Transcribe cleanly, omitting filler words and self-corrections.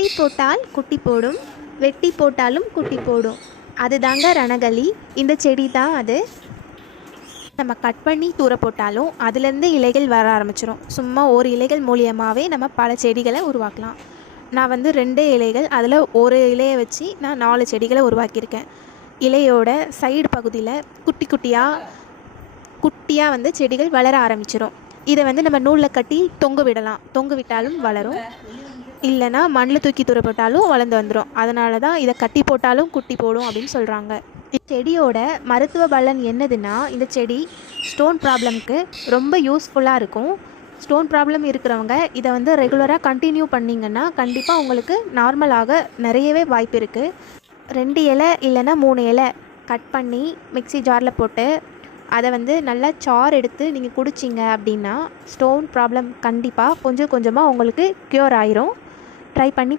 குட்டி போட்டால் குட்டி போடும், வெட்டி போட்டாலும் குட்டி போடும். அதுதாங்க ரணகளி. இந்த செடி தான் அது. நம்ம கட் பண்ணி தூர போட்டாலும் அதுலேருந்து இலைகள் வர ஆரம்பிச்சிடும். சும்மா ஒரு இலைகள் மூலியமாகவே நம்ம பல செடிகளை உருவாக்கலாம். நான் வந்து 2 இலைகள், அதில் ஒரு இலையை வச்சு நான் 4 செடிகளை உருவாக்கியிருக்கேன். இலையோட சைடு பகுதியில் குட்டி குட்டியாக வந்து செடிகள் வளர ஆரம்பிச்சிடும். இதை வந்து நம்ம நூலில் கட்டி தொங்க விடலாம். தொங்க விட்டாலும் வளரும், இல்லைனா மண்ணில் தூக்கி தூர போட்டாலும் வளர்ந்து வந்துடும். அதனால தான் இதை கட்டி போட்டாலும் குட்டி போடும் அப்படின்னு சொல்கிறாங்க. செடியோட மருத்துவ பலன் என்னதுன்னா, இந்த செடி ஸ்டோன் ப்ராப்ளம்க்கு ரொம்ப யூஸ்ஃபுல்லாக இருக்கும். ஸ்டோன் ப்ராப்ளம் இருக்கிறவங்க இதை வந்து ரெகுலராக கண்டினியூ பண்ணிங்கன்னா கண்டிப்பாக உங்களுக்கு நார்மலாக நிறையவே வாய்ப்பு இருக்குது. 2 இலை இல்லைன்னா 3 இலை கட் பண்ணி மிக்ஸி ஜாரில் போட்டு அதை வந்து நல்லா சாறு எடுத்து நீங்கள் குடிச்சிங்க அப்படின்னா ஸ்டோன் ப்ராப்ளம் கண்டிப்பாக கொஞ்சம் கொஞ்சமாக உங்களுக்கு க்யூர் ஆயிரும். ட்ரை பண்ணி